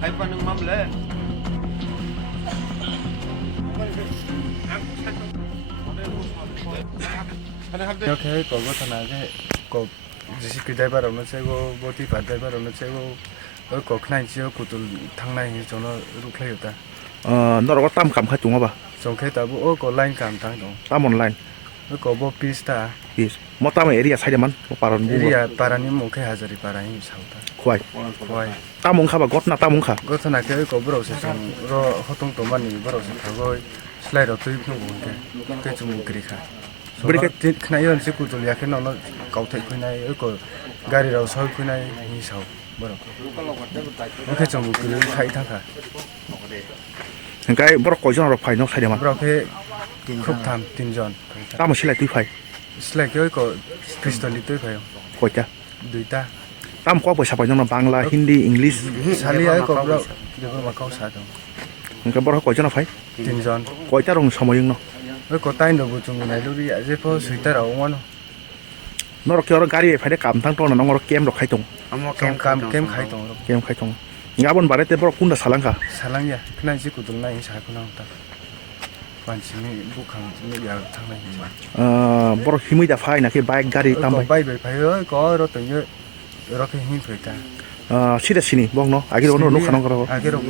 Hai panung mamle. 이렇게 거고 타나게 거 지식 대바로는 세고 보티 받대바로는 세고 거 그냥 지어 구들 당나이 저는 루클이었다. 너가 땀 감카 중어봐. 정케 따고 거 라인 감당 동. 땀 온라인. 거보 비스타. 비스. 뭐 땀은 에리아 사이만 뭐 빠른 부. 이리야 바라니 뭐케 하자리 바라니 사우다. 과이. 과이. 땀 온카봐 겉나 땀 온카. 거 타나게 거 브로세 좀로 호통 도만이 브로세 가고 슬라이더 투입 놓고 그좀 그리카. 그렇게 그냥 이런 식구들 약간 너무 가우태 그냥 이거 가리라고 서 그냥 이 사오 뭐라고 이렇게 좀 그를 타이타가 그러니까 뭐라 거전하러 파이 너 사이만. 그렇게 컵탐 딘전 땀은 실내 뚜이 파이. 슬라이 이거 피스톨이 뜰까요? 거자. 두이다 땀 꿔버 샤바 너는 방라 힌디 잉글리시. 살리야 이거 브로 이거 막 가우사도 그러니까 뭐라 거전하 파이. 딘전 거자롱 서모잉 너. 이거 타인도 좀 내려리 아주 포 스위터라고 원어 너로 겨울 가리에 파이 감탕 또는 너로 게임로 카이동. 게임 가이동 게임 카이동. 야본 바레 때 뭐라 군다 살랑가. 살랑이야 그냥 식구들 나이 잘구나 없다 관심이 북한 야 장난이지 뭐라 힘이 다 파이 나게 바이크 가리 땀 파이. 바이벨 봐요 이거 이렇게 힘이 들다 시대시니 뭐노 아기로 너 녹하는 거라고. 아기로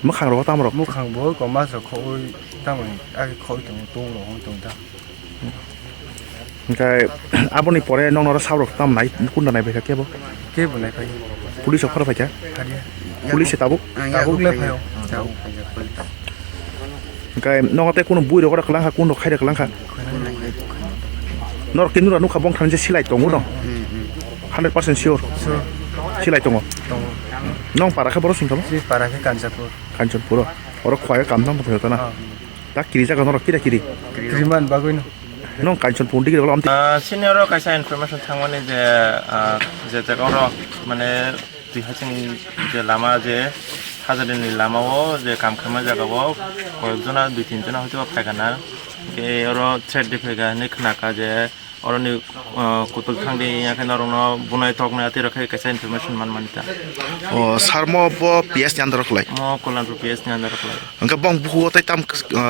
뭐 강으로 땀으로. 목한 뭐 거마서 거의 땀을 아기 거의 동으로 혼동다 그러니까 아버님 볼에 너너로 사우로 땀 나이 군다 나이 베가 깨보. 깨보네 거의 폴리스 커러 파자. 다리야 폴리스 따보. 따국래 파요 그러니까 너가 때 꾸는 부이로 거라 클랑카 꾸는 카이다 클랑카. 너 кин누라 누카 봉 탄제 실라이 동고 너. 100% sure. 실라이 동고. 너 파라카 버스인 거? 지 파라케 간사포 간전 보러. 어러 과에 감당도 보였잖아. 딱 기리자가 너로 기리. 그리만 바고이노 너 간전 본디기 그럼 시니어로 가사 인포메이션 탕원에 이제 제가로 만에 뒤하층 이제 라마 이제 하자리니 라마고 이제 감카마 자가고 거기서나 뒤팀जना 호주가 파가나 게 여러 트레드 페가 니크나까 이제 어른이 구tul 탕디 약간 어른어 분야에 덕나 때렇게 가사 인포메이션 만만이다. 사르모 뭐 PS 냔더러 클라이. 뭐 콜란 PS 냔더러 클라이. 그러니까 봉 부호 때 땀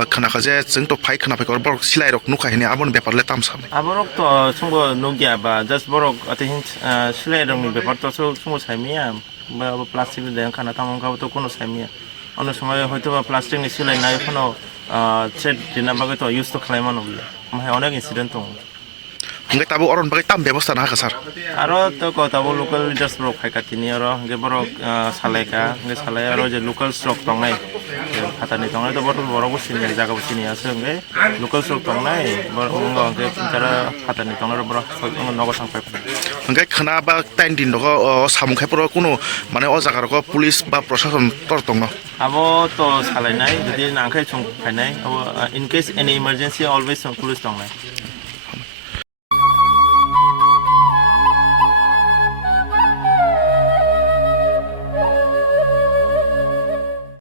카나카제 증도 파이 카나 파이 거버 실라이로 누카 해니 아본 베파르레 땀 사. 아버럭 또 충고 노기아바 just 버럭 어때 실내롱이 베파르도 충고 삶이야. 뭐 플라스틱을 내가 하나 담은 거부터 কোনো 삶이야. 어느 সময় হয়তো প্লাস্টিক 실내 নাই কোনো ছেদ দিনাবাগে তো ইউজ তো খাইমা নগিয়া মানে অনেক ইনসিডেন্ট তো 그러니까 따보 어른 바게 땀 배웠다 나가 살. 아로 또 거다보 로컬 리더스 브로 카이카티니 어로 게 버럭 살레카 게 살레 어로 제 로컬 스트록 동네 하다니 동네 또 버럭 버럭 시니 자가 시니 아서게 로컬 스트록 동네 버럭 뭔가 게 진짜라 하다니 동네로 버럭 너거 상패 그러니까 크나바 땡딘 너가 사무khai 버럭 কোনো মানে 어자가로 পুলিশ বা প্রশাসন তর দङ abo to salai nai যদি নাংখাই chung phainai abo in case any emergency always police dong nai